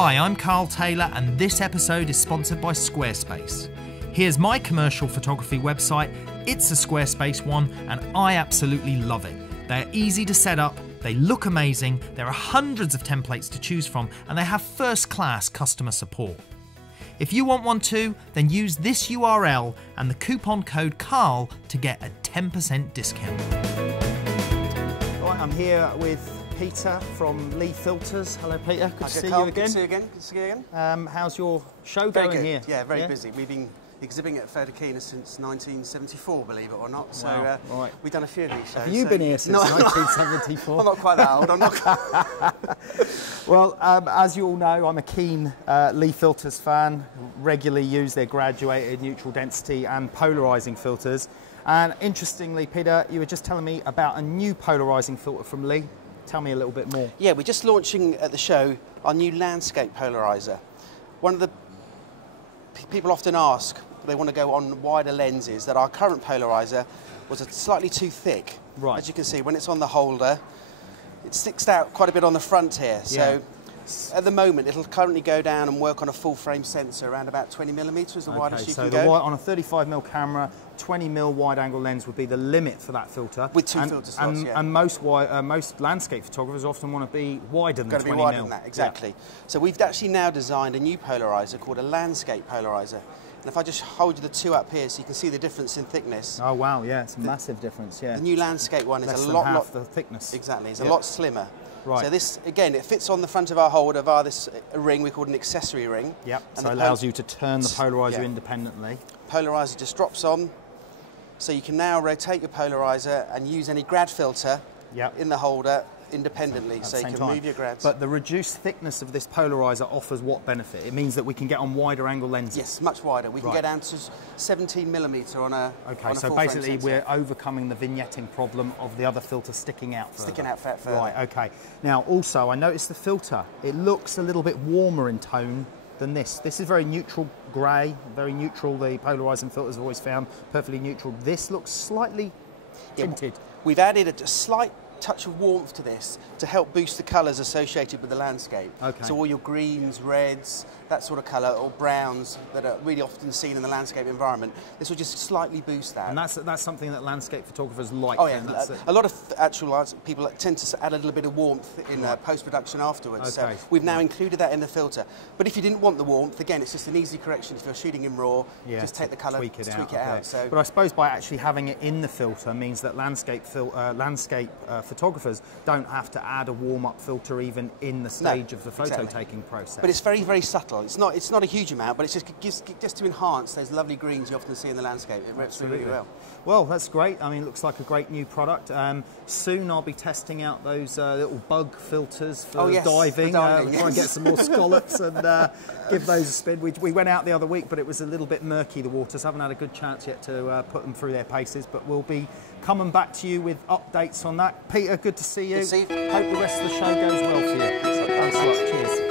Hi, I'm Karl Taylor and this episode is sponsored by Squarespace. Here's my commercial photography website. It's a Squarespace one and I absolutely love it. They're easy to set up, they look amazing, there are hundreds of templates to choose from and they have first-class customer support. If you want one too, then use this URL and the coupon code KARL to get a 10% discount. Right, I'm here with Peter from Lee Filters. Hello Peter, good to see you again. Good to see you again. Good to see you again. How's your show going here? Yeah, very busy. We've been exhibiting at Photokina since 1974, believe it or not. So right. We've done a few of these shows. Have you been here since 1974? I'm not quite that old. I'm not. Well, as you all know, I'm a keen Lee Filters fan. Regularly use their graduated neutral density and polarising filters. And interestingly, Peter, you were just telling me about a new polarising filter from Lee. Tell me a little bit more. Yeah, we're just launching at the show our new landscape polariser. One of the people often ask, they want to go on wider lenses, that our current polariser was slightly too thick. Right. As you can see, when it's on the holder, it sticks out quite a bit on the front here. So at the moment, it'll currently go down and work on a full frame sensor around about 20mm is the widest you can go. So on a 35mm camera, 20mm wide angle lens would be the limit for that filter. With two filter slots, and most landscape photographers often want to be wider than 20mm. Got to be wider than that, exactly. Yeah. So we've actually now designed a new polariser called a landscape polariser. And if I just hold you the two up here so you can see the difference in thickness. Oh wow, yeah, it's a massive difference, yeah. The new landscape one is Less a lot, than half the thickness. Exactly, it's a lot slimmer. Right. So this, again, it fits on the front of our holder via this ring we call an accessory ring. Yep, so it allows you to turn the polariser independently. Polariser just drops on, so you can now rotate your polariser and use any grad filter in the holder independently, so you can move your grads. But the reduced thickness of this polariser offers what benefit? It means that we can get on wider angle lenses. Yes, much wider. We can get down to 17mm on a Okay, so basically we're overcoming the vignetting problem of the other filter sticking out further. Sticking out further. Right, okay. Now also, I noticed the filter. It looks a little bit warmer in tone than this. This is very neutral grey, very neutral. The polarising filters I've always found perfectly neutral. This looks slightly tinted. We've added a slight touch of warmth to this to help boost the colours associated with the landscape. Okay. So all your greens, reds, that sort of colour, or browns that are really often seen in the landscape environment, this will just slightly boost that. And that's something that landscape photographers like. Oh yeah, a lot of actual people tend to add a little bit of warmth in post-production afterwards. Okay. So we've now included that in the filter. But if you didn't want the warmth, again, it's just an easy correction. If you're shooting in RAW, just take the colour, tweak it out. So, but I suppose by actually having it in the filter means that landscape photographers don't have to add a warm-up filter even in the stage of the photo-taking process. But it's very, very subtle. It's not a huge amount, but it's just to enhance those lovely greens you often see in the landscape. It works really well. Well, that's great. I mean, it looks like a great new product. Soon I'll be testing out those little bug filters for diving. Try and get some more scallops and give those a spin. We went out the other week, but it was a little bit murky, the waters. Haven't had a good chance yet to put them through their paces, but we'll be coming back to you with updates on that. Peter, good to see you. Good to see you. Hope the rest of the show goes well for you. Thanks a lot. Cheers.